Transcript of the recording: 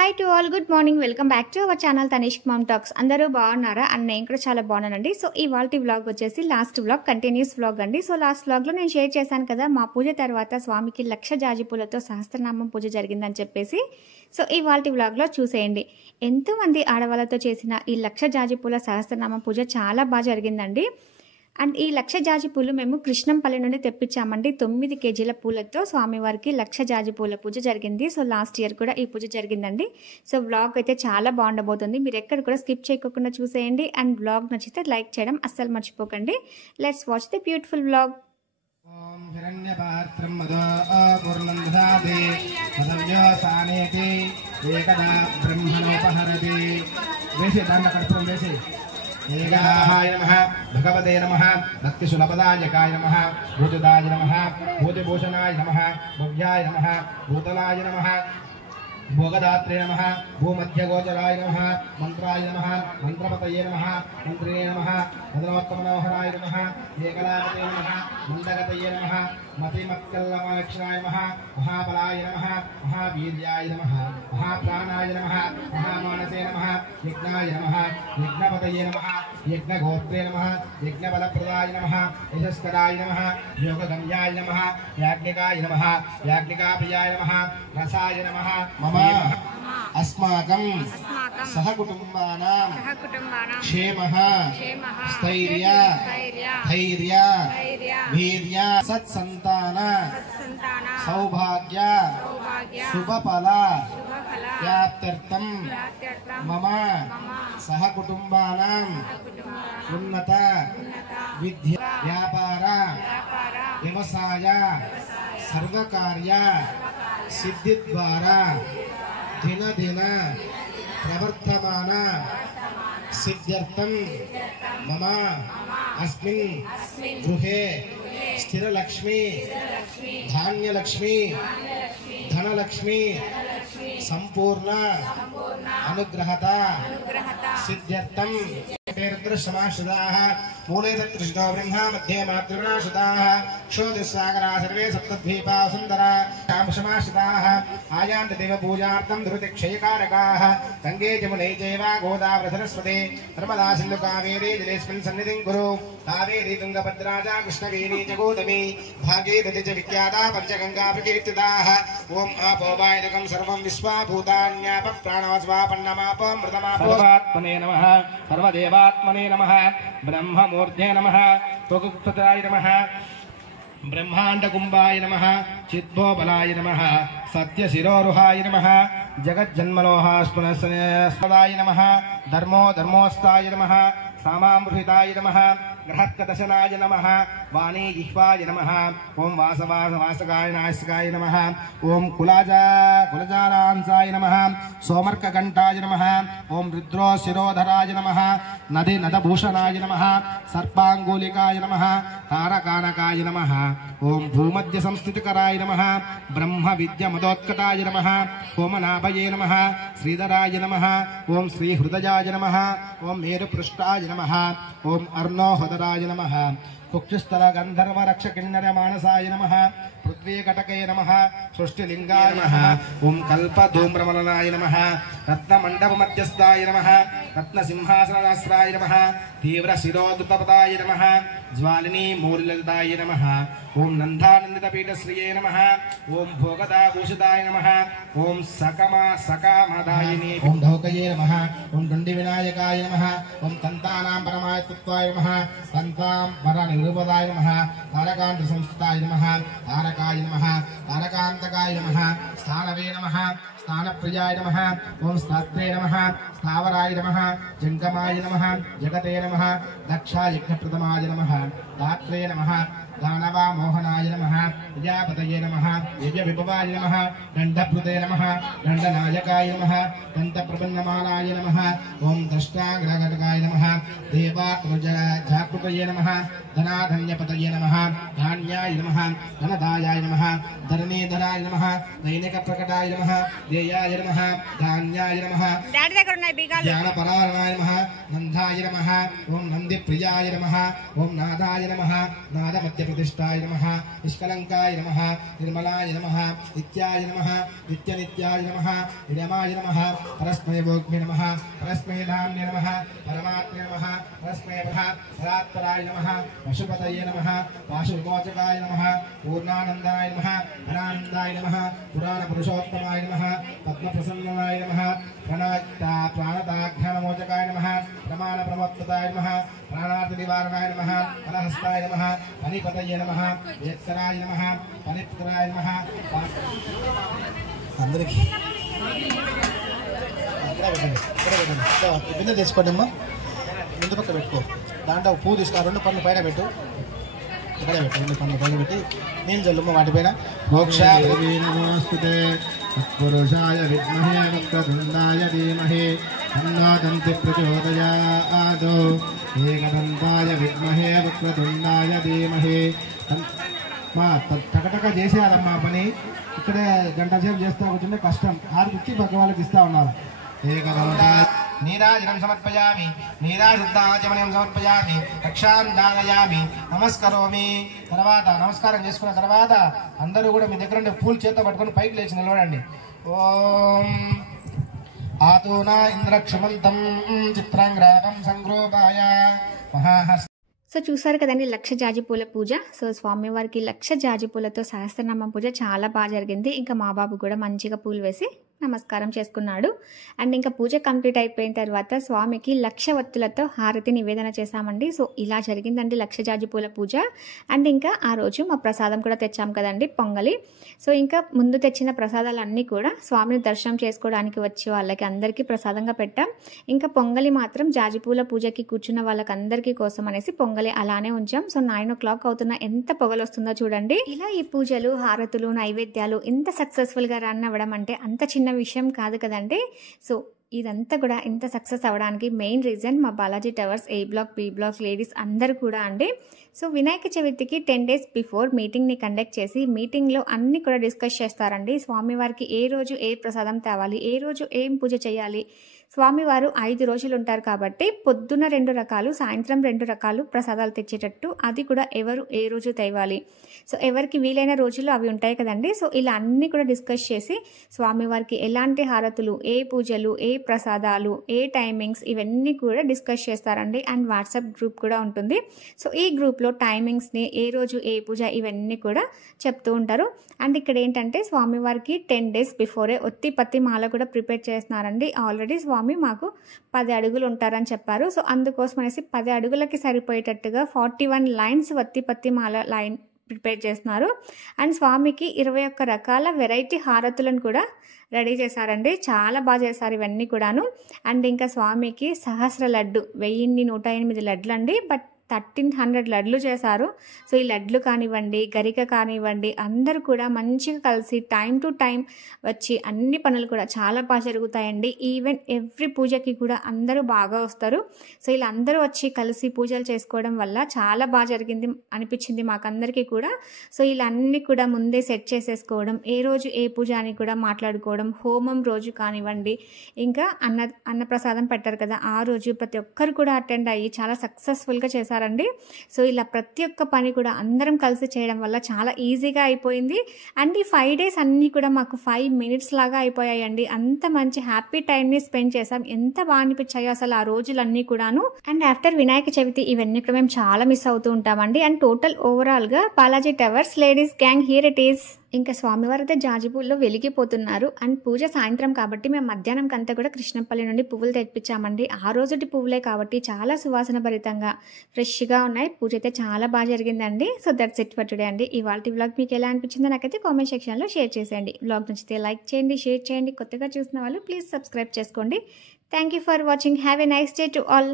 Hi to all, good morning. Welcome back to our channel Tanishq ma'am talks. అందరూ బాగున్నారా? And నేను కూడా చాలా బాగున్నానండి. సో ఇవాల్టి వ్లాగ్ వచ్చేసి లాస్ట్ వ్లాగ్, కంటిన్యూస్ వ్లాగ్ అండి. సో లాస్ట్ వ్లాగ్లో నేను షేర్ చేశాను కదా, మా పూజ తర్వాత స్వామికి 1,00,000 జాజి పూలతో సహస్రనామం పూజ జరిగిందని చెప్పేసి. సో ఇవాల్టి వ్లాగ్లో చూసేయండి. ఎంతోమంది ఆడవాళ్ళతో చేసిన ఈ 1,00,000 జాజి పూల సహస్రనామం పూజ చాలా బాగా జరిగిందండి. అండ్ ఈ 1,00,000 జాజి పూలు మేము కృష్ణంపల్లి నుండి తెప్పించామండి. 9 కేజీల పూలతో స్వామివారికి 1,00,000 జాజి పూల పూజ జరిగింది. సో లాస్ట్ ఇయర్ కూడా ఈ పూజ జరిగిందండి. సో వ్లాగ్ అయితే చాలా బాగుండబోతుంది. మీరు ఎక్కడ కూడా స్కిప్ చేయకుండా చూసేయండి. అండ్ వ్లాగ్ నచ్చితే లైక్ చేయడం అస్సలు మర్చిపోకండి. Let's watch the beautiful vlog. ఓం హిరణ్యపాత్రం మదో పూర్ణం దదాతి పదవ్యోసానేతి ఏకదా బ్రహ్మణోపహరతి. వేసి దాంట్లో కడుపురం వేసి ఏకాయ నమః భగవతే నమః భక్తిసులభదాయకాయ నమః భూతుదాయ నమః భూతిభూషణాయ నమః భవ్యాయ నమః భూతలాయ నమః భోగదాత్రే నమః భూమధ్యగోచరాయ నమః మంత్రాయ నమః మంత్రపతయే నమః మంత్రిణే నమః మదనవత్తమనోహరాయ నమః ఏకలాపతే నమః మందగతయే నమః మతిమత్కల్లమలక్షణాయ నమః మహాబలాయ నమః మహావీర్యాయ నమః మహాప్రాణాయ నమః మహామానసే నమః యజ్ఞాయ నమః యజ్ఞపతయే నమః యజ్ఞగోత్రే నమః యజ్ఞబలప్రదాయ నమః యశస్కరాయ నమః యోగగమ్యాయ నమః యాజ్ఞికాయ నమః యాజ్ఞికాప్రియాయ నమః రసాయ నమః మమ అస్మాకం సహకుటుంబానాం క్షేమః స్థైర్య ధైర్య వీర్య సత్సంతాన సౌభాగ్య శుభఫల వ్యాప్త్యర్థం మమ సహకుటుంబానాం ఉన్నత విద్య వ్యాపార వ్యవసాయ సర్వకార్య సిద్ధి ద్వారా దినదిన ప్రవర్తమాన సిద్ధ్యర్థం మమ అస్మిన్ గృహే స్థిరలక్ష్మి ధాన్యలక్ష్మి ధనలక్ష్మి సంపూర్ణ అనుగ్రహత సిద్ధ్యర్థం రుద్రశ్రమాశ్రితాః మూలే తత్కృష్ణో బ్రహ్మా మధ్యే మాతృగణాశ్రితాః క్షోతిస్సాగరా సర్వే సప్తద్వీపా సుందరా కామశమాశ్రితాః ఆయాంతి దేవ పూజార్థం ధృతిక్షయకారకాః గంగే జమునే చైవ గోదావరి సరస్వతి నర్మదా సింధు కావేరీ జలేస్మిన్ సన్నిధిం కురు కావేరీ తుంగభద్రా చ కృష్ణవేణీ చ గోదావరి భాగీరథి చ విఖ్యాతా పంచగంగా ప్రకీర్తితాః ఓం ఆపో వాయుకం సర్వం విశ్వాభూతాన్యాప ప్రాణవస్వాపన్నమాపో మృతమాపో ఆత్మనే నమః సర్వదేవాత్మనే నమః బ్రహ్మమూర్ధే నమః త్వగుప్తతాయ నమః బ్రహ్మాండకుంభాయ నమః చిద్భోబలాయ నమః సత్యశిరోరుహాయ నమః జగజ్జన్మలోహాస్పునస్పదాయ నమః ధర్మో ధర్మోస్తాయ నమః సామామృహితాయ నమః గ్రహత్కదశనాయ నమః వాణీ జిహ్వాయ నమః ఓం వాసవాసవాసకాయ నాసికాయ నమః ఓం కులజాలాంసాయ నమః సోమర్కకంఠాయ నమః ఓం రుద్రో శిరోధరాయ నమః నది నదభూషణాయ నమః సర్పాంగులికాయ నమః తారకానకాయ నమః ఓం భూమధ్య సంస్థితికరాయ నమః బ్రహ్మ విద్య మదోత్కటాయ నమః ఓమనాభయే నమః శ్రీధరాయ నమః ఓం శ్రీహృదయాయ నమః ఓం మేరుపృష్ఠాయ నమః ఓం అర్ణోహదరాయ నమః కుక్షస్థల గంధర్వ రక్ష కిన్నర మానసాయ నమః పృథ్వీ కటకే నమః సృష్టిలింగాయ నమః ఓం కల్పధూమ్రమలనాయ నమః రత్నమండప మధ్యస్థాయ నమః రత్నసింహాసనదాస్రాయ నమః తీవ్ర శిరోధృతపదాయ నమః జ్వాలినీ మూలలలితాయ నమః ఓం నందానందితపీఠశ్రియే నమః ఓం భోగదాభూషితాయ నమః ఓం సకామదాయిని ఓం ధౌకయే నమః ఓం దుండి వినాయకాయ నమః ఓం తంతానాం పరమాయతత్వాయ నమః తంతాం వరనిరూపదాయ నమః తారకాంత సంస్థాయ నమః తారకాయ నమః తారకాంతకాయ నమః స్థానవే నమః స్థానప్రియాయ నమః ఓం స్థాత్రే నమః స్థావరాయ నమః జంగమాయ నమః జగతే నమః దక్షాయజ్ఞప్రదమాయ నమః దాత్రే నమః దానవా మోహనాయ నమః ప్రజాపతయే నమః యజ్ఞవిభవాయ నమః దండప్రుతే నమః దండనాయకాయ నమః దంతప్రపన్నమాలాయ నమః ఓం దష్టాగ్రఘటకాయ నమః దేవాకృజాకృతయే నమః ధనాధన్యపతయే నమః ధాన్యాయ నమః ధనదాయాయ నమః ధరణీధరాయ నమః దైనిక ప్రకటాయ నమః దేయాయ నమః ధాన్యాయ నమః జ్ఞానపరాయణాయ నమః నందాయ నమః ఓం నందిప్రియాయ నమః ఓం నాదాయ నమః నాదమధ్యప్రతిష్ఠాయ నమః నిష్కలంకాయ నిర్మలాయ నమః నిర్మలాయ నమః నిత్యాయ నమః నిత్యనిత్యాయ నమః నియమాయ నమః పరస్మై భోగ్య నమః పరస్మై ధామ్య నమః పరమాత్మే నమః పరస్మై పరాత్పరాయ నమః పశుపతయే నమః పాశువిమోచకాయ నమః పూర్ణానందాయ నమః ఘనానందాయ నమః పురాణ పురుషోత్తమాయ నమః పద్మప్రసన్నాయ నమః ప్రాణదాఘ్యానమోచకాయ నమః ప్రమాణ ప్రమోక్తాయ నమః ప్రాణార్థ నివారణాయ నమః ఫలహస్తాయ నమః పనిపతయే నమః యత్సరాయ నమః పనిపుత్రాయ నమః. అందరికీ బిందె తెచ్చుకోండి అమ్మా, ముందు పక్క పెట్టుకో. దాంట్లో పువ్వు తీసుకుని 2 పనులు పైన పెట్టు, ఇక్కడ పెట్టు. 2 పనులు పైన పెట్టి నేను చల్లుమ్మ వాటిపైన. మోక్షాయ పురుషాయ విద్మహే వక్రతుండాయ ధీమహి తన్నో దంతి ప్రచోదయాత్. ఏకదంతాయ విద్మహే వక్రతుండాయ ధీమహి. మా టకటక చేసేయాలమ్మా పని. ఇక్కడే గంట సేపు చేస్తా కూర్చుంటే కష్టం. 6 పక్క వాళ్ళకి ఇస్తా ఉన్నారు. ఏకదంతా నీరాజనం సమర్పయామి, నీరాజుద్దాచమనం సమర్పయామి, రక్షాం దానయామి, నమస్కరోమి. తర్వాత నమస్కారం చేసుకున్న తర్వాత అందరూ కూడా మీ దగ్గర ఉండే పూలు చేత పట్టుకొని పైకి లేచి నిలబడండి. ఓం ఆతూనా ఇంద్రక్షమంతం చిత్రాంగ్రాగం సంగ్రోపాయ మహాహస్త. సో చూసారు కదండి లక్ష జాజి పూల పూజ. సో స్వామివారికి లక్ష జాజి పూలతో సహస్రనామ పూజ చాలా బాగా జరిగింది. ఇంకా మా బాబు కూడా మంచిగా పూలు వేసి నమస్కారం చేసుకున్నాడు. అండ్ ఇంకా పూజ కంప్లీట్ అయిపోయిన తర్వాత స్వామికి 1,00,000 వత్తులతో హారతి నివేదన చేశామండి. సో ఇలా జరిగిందండి లక్ష జాజి పూల పూజ. అండ్ ఇంకా ఆ రోజు మా ప్రసాదం కూడా తెచ్చాం కదండి, పొంగలి. సో ఇంకా ముందు తెచ్చిన ప్రసాదాలన్నీ కూడా స్వామిని దర్శనం చేసుకోవడానికి వచ్చే వాళ్ళకి అందరికీ ప్రసాదంగా పెట్టాం. ఇంకా పొంగలి మాత్రం జాజి పూల పూజకి కూర్చున్న వాళ్ళకి అందరికీ కోసం అనేసి పొంగలి అలానే ఉంచాం. సో 9 o'clock అవుతున్న ఎంత పొగలు వస్తుందో చూడండి. ఇలా ఈ పూజలు, హారతులు, నైవేద్యాలు ఇంత సక్సెస్ఫుల్గా రన్ అవ్వడం అంటే అంత చిన్న విషయం కాదు కదండి. సో ఇదంతా కూడా ఇంత సక్సెస్ అవ్వడానికి మెయిన్ రీజన్ మా Balaji towers A block, B block ladies అందరూ కూడా అండి. సో వినాయక చవితికి 10 days బిఫోర్ మీటింగ్ని కండక్ట్ చేసి మీటింగ్లో అన్నీ కూడా డిస్కస్ చేస్తారండి. స్వామివారికి ఏ రోజు ఏ ప్రసాదం తేవాలి, ఏ రోజు ఏం పూజ చేయాలి. స్వామివారు 5 రోజులు ఉంటారు కాబట్టి పొద్దున్న 2 రకాలు, సాయంత్రం 2 రకాలు ప్రసాదాలు తెచ్చేటట్టు, అది కూడా ఎవరు ఏ రోజు తేవాలి. సో ఎవరికి వీలైన రోజుల్లో అవి ఉంటాయి కదండి. సో ఇలా అన్నీ కూడా డిస్కస్ చేసి స్వామివారికి ఎలాంటి హారతులు, ఏ పూజలు, ఏ ప్రసాదాలు, ఏ టైమింగ్స్ ఇవన్నీ కూడా డిస్కస్ చేస్తారండి. అండ్ వాట్సాప్ గ్రూప్ కూడా ఉంటుంది. సో ఈ గ్రూప్లో టైమింగ్స్ని, ఏ రోజు ఏ పూజ ఇవన్నీ కూడా చెప్తూ ఉంటారు. అండ్ ఇక్కడ ఏంటంటే స్వామివారికి 10 days బిఫోరే ఒత్తి పత్తి మాల కూడా ప్రిపేర్ చేస్తున్నారండి. ఆల్రెడీ స్వామి మాకు 10 అడుగులు ఉంటారని చెప్పారు. సో అందుకోసం అనేసి 10 అడుగులకి సరిపోయేటట్టుగా 41 లైన్స్ ఒత్తి పత్తి మాల లైన్ ప్రిపేర్ చేస్తున్నారు. అండ్ స్వామికి 21 రకాల వెరైటీ హారతులను కూడా రెడీ చేశారండి. చాలా బాగా చేశారు ఇవన్నీ కూడాను. అండ్ ఇంకా స్వామికి సహస్ర లడ్డు 1108 లడ్లు అండి. బట్ 1300 లడ్లు చేశారు. సో ఈ లడ్లు కానివ్వండి, గరిక కానివ్వండి, అందరూ కూడా మంచిగా కలిసి టైం టు టైం వచ్చి అన్ని పనులు కూడా చాలా బాగా జరుగుతాయండి. ఈవెన్ ఎవ్రీ పూజకి కూడా అందరూ బాగా వస్తారు. సో ఇలా అందరూ వచ్చి కలిసి పూజలు చేసుకోవడం వల్ల చాలా బాగా జరిగింది అనిపించింది మాకందరికీ కూడా. సో ఇలా అన్ని కూడా ముందే సెట్ చేసేసుకోవడం, ఏ రోజు ఏ పూజ అని కూడా మాట్లాడుకోవడం, హోమం రోజు కానివ్వండి, ఇంకా అన్నప్రసాదం పెట్టారు కదా ఆ రోజు ప్రతి ఒక్కరు కూడా అటెండ్ అయ్యి చాలా సక్సెస్ఫుల్గా చేశారు. సో ఇలా ప్రతి ఒక్క పని కూడా అందరం కలిసి చేయడం వల్ల చాలా ఈజీగా అయిపోయింది. అండ్ ఈ 5 days అన్నీ కూడా మాకు 5 minutes లాగా అయిపోయాయండి. అంత మంచి హ్యాపీ టైంని స్పెండ్ చేసాం. ఎంత బాగా అనిపించాయో అసలు ఆ రోజులన్నీ కూడాను. అండ్ ఆఫ్టర్ వినాయక చవితి ఇవన్నీ కూడా మేము చాలా మిస్ అవుతూ ఉంటామండి. అండ్ టోటల్ ఓవరాల్గా Balaji towers ladies gang here it is. ఇంకా స్వామివారు అయితే జాజిపూల్లో వెలిగిపోతున్నారు. అండ్ పూజ సాయంత్రం కాబట్టి మేము మధ్యాహ్నం కంతా కూడా కృష్ణపల్లి నుండి పువ్వులు తెప్పించామండి. ఆ రోజుటి పువ్వులే కాబట్టి చాలా సువాసన భరితంగా ఫ్రెష్గా ఉన్నాయి. పూజ అయితే చాలా బాగా జరిగిందండి. So that's it for today అండి. ఇవాళ వ్లాగ్ మీకు ఎలా అనిపించిందో నాకైతే కామెంట్ సెక్షన్లో షేర్ చేసేయండి. వ్లాగ్ నచ్చితే లైక్ చేయండి, షేర్ చేయండి. కొత్తగా చూసిన వాళ్ళు ప్లీజ్ సబ్స్క్రైబ్ చేసుకోండి. Thank you for watching. Have a nice day to all.